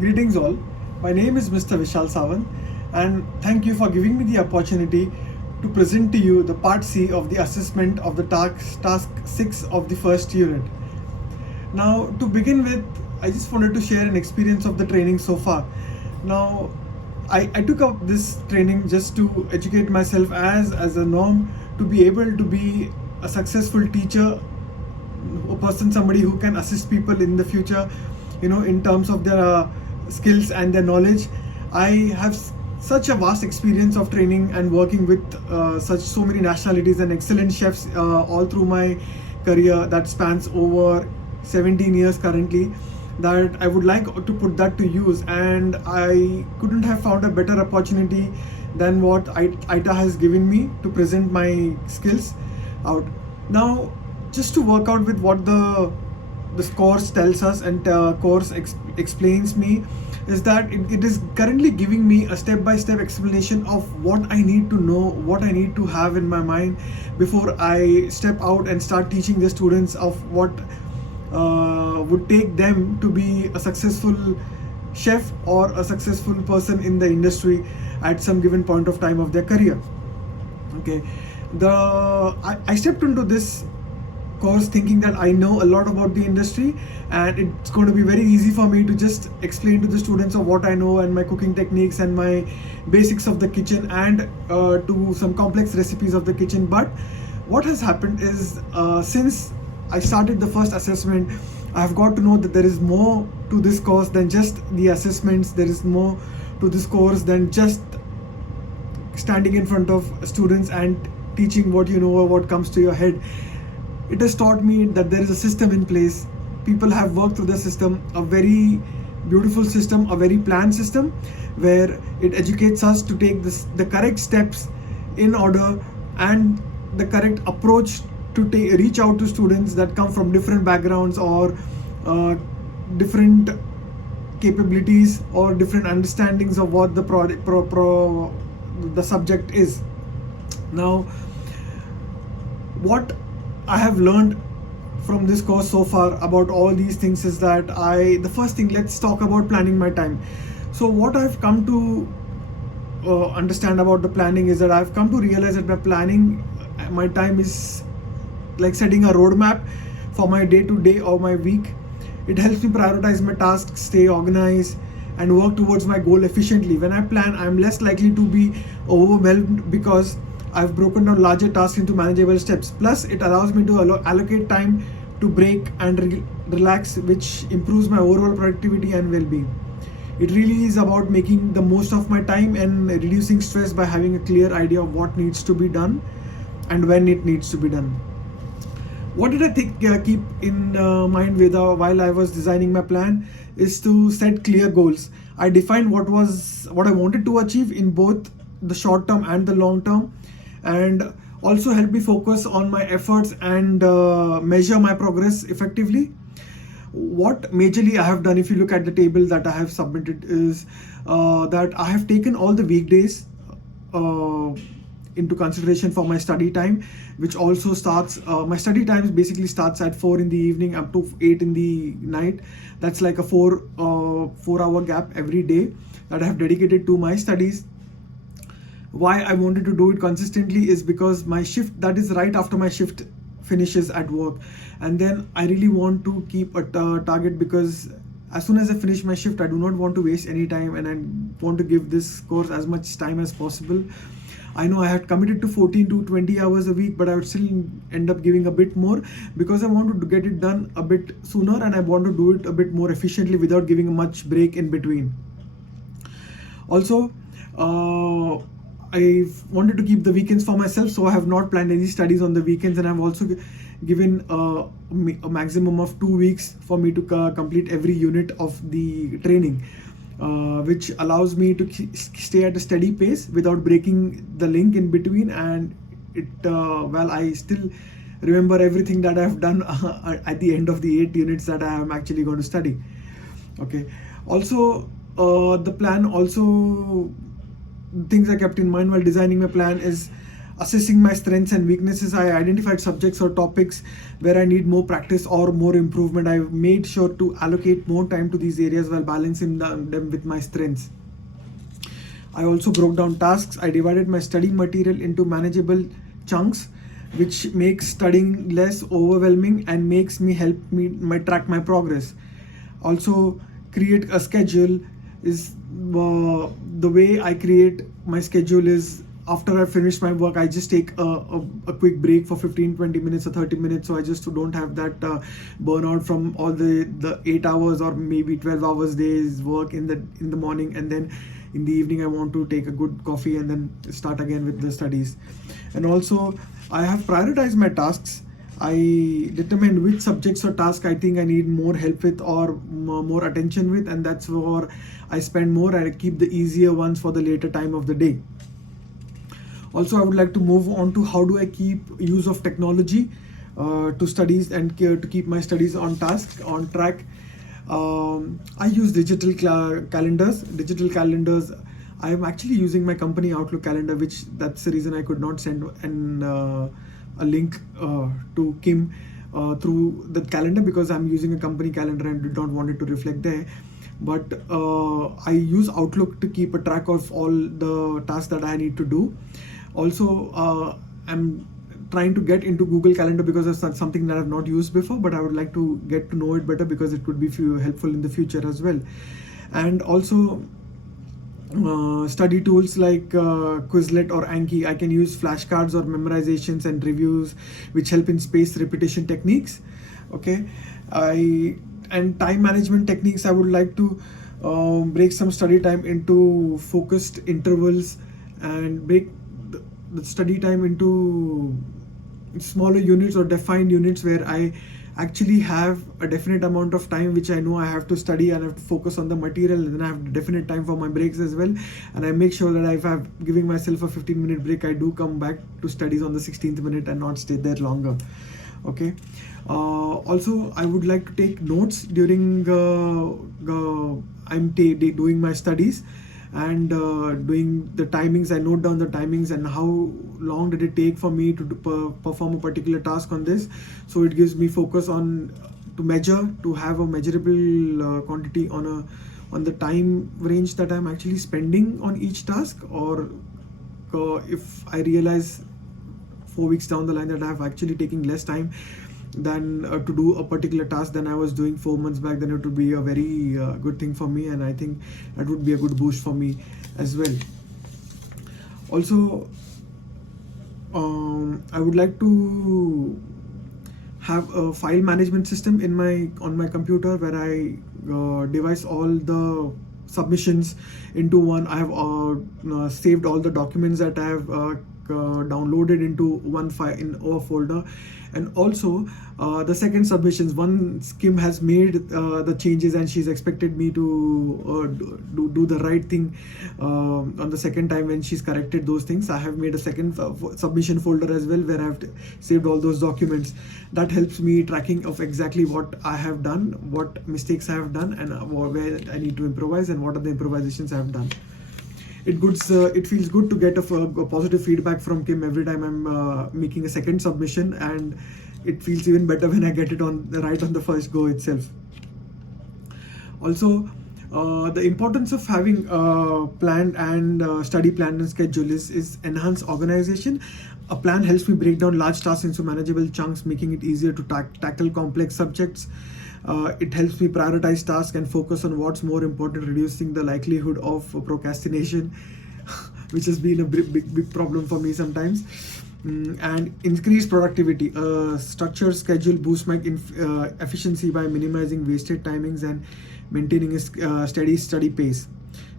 Greetings all. My name is Mr. Vishal Sawan, and thank you for giving me the opportunity to present to you the part C of the assessment of the task 6 of the first unit. Now, to begin with, I just wanted to share an experience of the training so far. Now, I took up this training just to educate myself as a norm to be able to be a successful teacher, a person, somebody who can assist people in the future, in terms of their skills and their knowledge. I have such a vast experience of training and working with so many nationalities and excellent chefs all through my career that spans over 17 years currently, that I would like to put that to use, and I couldn't have found a better opportunity than what ITA has given me to present my skills out. Now, just to work out with what the course tells us and course explains me, is that it is currently giving me a step-by-step explanation of what I need to know, what I need to have in my mind before I step out and start teaching the students of what would take them to be a successful chef or a successful person in the industry at some given point of time of their career. Okay, I stepped into this course thinking that I know a lot about the industry, and it's going to be very easy for me to just explain to the students of what I know and my cooking techniques and my basics of the kitchen, and to some complex recipes of the kitchen. But what has happened is, since I started the first assessment, I have got to know that there is more to this course than just the assessments. There is more to this course than just standing in front of students and teaching what you know or what comes to your head. It has taught me that there is a system in place. People have worked through the system, a very beautiful system, a very planned system, where it educates us to take the correct steps in order, and the correct approach to reach out to students that come from different backgrounds or different capabilities or different understandings of what the the subject is. Now, what I have learned from this course so far about all these things is that the first thing, let's talk about planning my time. So what I've come to understand about the planning is that I've come to realize that by planning my time is like setting a roadmap for my day-to-day or my week. It helps me prioritize my tasks, stay organized, and work towards my goal efficiently. When I plan, I'm less likely to be overwhelmed because I've broken down larger tasks into manageable steps. Plus, it allows me to allocate time to break and relax, which improves my overall productivity and well-being. It really is about making the most of my time and reducing stress by having a clear idea of what needs to be done and when it needs to be done. What did I keep in mind while I was designing my plan is to set clear goals. I defined what I wanted to achieve in both the short term and the long term, and also help me focus on my efforts and measure my progress effectively. What majorly I have done, if you look at the table that I have submitted, is that I have taken all the weekdays into consideration for my study time, which also starts, my study time basically starts at 4 in the evening up to 8 in the night. That's like a 4-hour gap every day that I have dedicated to my studies. Why I wanted to do it consistently is because my shift, that is right after my shift finishes at work, and then I really want to keep a target, because as soon as I finish my shift, I do not want to waste any time, and I want to give this course as much time as possible. I know I had committed to 14 to 20 hours a week, but I would still end up giving a bit more because I want to get it done a bit sooner, and I want to do it a bit more efficiently without giving a much break in between. Also, I've wanted to keep the weekends for myself, so I have not planned any studies on the weekends, and I've also given a maximum of 2 weeks for me to complete every unit of the training, which allows me to stay at a steady pace without breaking the link in between, and I still remember everything that I've done at the end of the 8 units that I am actually going to study. Okay. Also, the plan also, things I kept in mind while designing my plan is Assessing my strengths and weaknesses, I identified subjects or topics where I need more practice or more improvement. I made sure to allocate more time to these areas while balancing them with my strengths. I also broke down tasks. I divided my study material into manageable chunks, which makes studying less overwhelming and makes me help me track my progress. Also, create a schedule is the way I create my schedule is after I finish my work, I just take a quick break for 15-20 minutes or 30 minutes, so I just don't have that burnout from all the 8 hours or maybe 12 hours days work in the morning, and then in the evening I want to take a good coffee and then start again with the studies. And also I have prioritized my tasks. I determine which subjects or tasks I think I need more help with or more attention with, and that's where I spend more. I keep the easier ones for the later time of the day. Also, I would like to move on to how do I keep use of technology to studies and to keep my studies on task, on track. I use digital calendars. Digital calendars. I am actually using my company Outlook calendar, which that's the reason I could not send a link to Kim through the calendar, because I'm using a company calendar and did not want it to reflect there. But I use Outlook to keep a track of all the tasks that I need to do. Also, I'm trying to get into Google Calendar because that's something that I've not used before, but I would like to get to know it better because it could be helpful in the future as well. And also study tools like Quizlet or Anki. I can use flashcards or memorizations and reviews which help in spaced repetition techniques. Okay, and time management techniques. I would like to break some study time into focused intervals and break the study time into smaller units or defined units where I actually have a definite amount of time which I know I have to study and I have to focus on the material, and then I have definite time for my breaks as well. And I make sure that if I'm giving myself a 15-minute break, I do come back to studies on the 16th minute and not stay there longer. Okay. Also, I would like to take notes during I'm doing my studies, and doing the timings. I note down the timings and how long did it take for me to perform a particular task on this, so it gives me focus on to measure, to have a measurable quantity on the time range that I'm actually spending on each task. Or if I realize 4 weeks down the line that I have actually taking less time than to do a particular task than I was doing 4 months back, then it would be a very good thing for me, and I think that would be a good boost for me as well. Also, I would like to have a file management system on my computer where I devise all the submissions into one. I have saved all the documents that I have downloaded into one file in a folder. And also the second submissions, once Kim has made the changes and she's expected me to do the right thing on the second time when she's corrected those things, I have made a second submission folder as well where I've saved all those documents. That helps me tracking of exactly what I have done, what mistakes I have done, and where I need to improvise and what are the improvisations I have done. It feels good to get a positive feedback from Kim every time I'm making a second submission, and it feels even better when I get it right on the first go itself. Also, the importance of having a planned and study plan and schedule is enhanced organization. A plan helps me break down large tasks into manageable chunks, making it easier to tackle complex subjects. It helps me prioritize tasks and focus on what's more important, reducing the likelihood of procrastination, which has been a big problem for me sometimes. And increase productivity. Structured schedule boosts my efficiency by minimizing wasted timings and maintaining a steady study pace.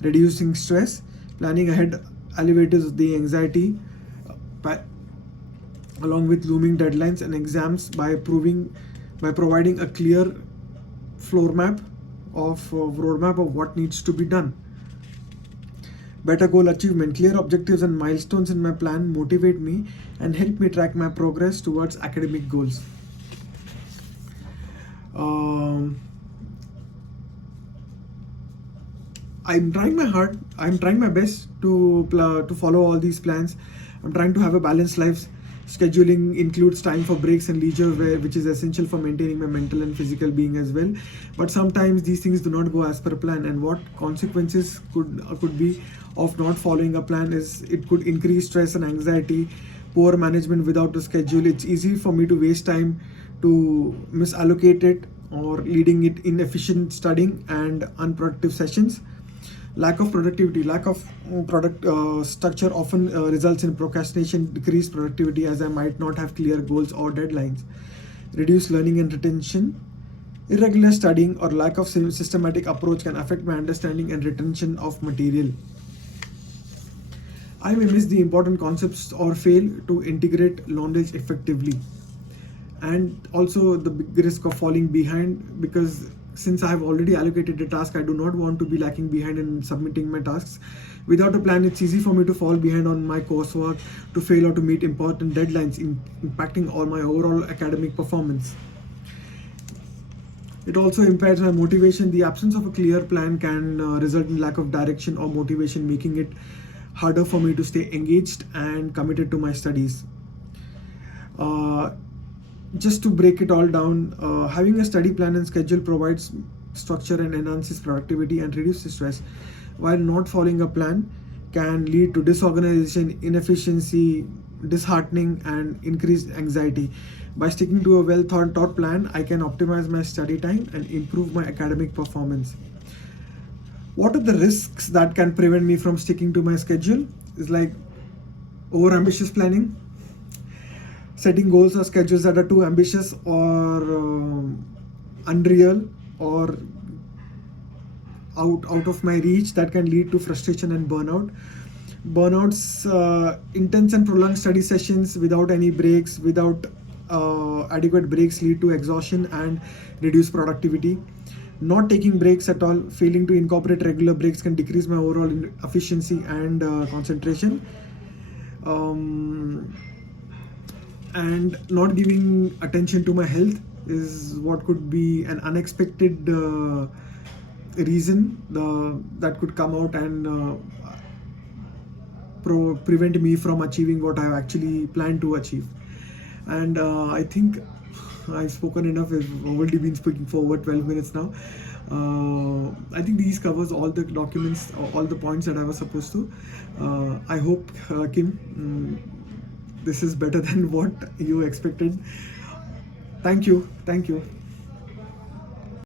Reducing stress. Planning ahead elevates the anxiety along with looming deadlines and exams by providing a clear roadmap of what needs to be done. Better goal achievement. Clear objectives and milestones in my plan motivate me and help me track my progress towards academic goals. I'm trying my hard. I'm trying my best to follow all these plans. I'm trying to have a balanced life. Scheduling includes time for breaks and leisure, which is essential for maintaining my mental and physical being as well. But sometimes these things do not go as per plan, and what consequences could be of not following a plan is it could increase stress and anxiety, poor management without a schedule. It's easy for me to waste time, to misallocate it, or leading it inefficient studying and unproductive sessions. Lack of productivity, lack of product structure often results in procrastination, decreased productivity as I might not have clear goals or deadlines, reduced learning and retention. Irregular studying or lack of systematic approach can affect my understanding and retention of material. I may miss the important concepts or fail to integrate knowledge effectively. And also the big risk of falling behind, because since I have already allocated a task, I do not want to be lacking behind in submitting my tasks. Without a plan, it's easy for me to fall behind on my coursework, to fail or to meet important deadlines, impacting all my overall academic performance. It also impairs my motivation. The absence of a clear plan can result in lack of direction or motivation, making it harder for me to stay engaged and committed to my studies. Uh, just to break it all down, having a study plan and schedule provides structure and enhances productivity and reduces stress, while not following a plan can lead to disorganization, inefficiency, disheartening, and increased anxiety. By sticking to a well thought out plan, I can optimize my study time and improve my academic performance. What are the risks that can prevent me from sticking to my schedule? Is like over ambitious planning, setting goals or schedules that are too ambitious or unreal, or out of my reach, that can lead to frustration and burnouts. Intense and prolonged study sessions without any breaks, without adequate breaks, lead to exhaustion and reduce productivity. Not taking breaks at all, failing to incorporate regular breaks can decrease my overall efficiency and concentration. And not giving attention to my health is what could be an unexpected reason that could come out and prevent me from achieving what I have actually planned to achieve. And I think I've spoken enough. I've already been speaking for over 12 minutes now. I think these covers all the documents, all the points that I was supposed to. I hope, Kim, this is better than what you expected. Thank you.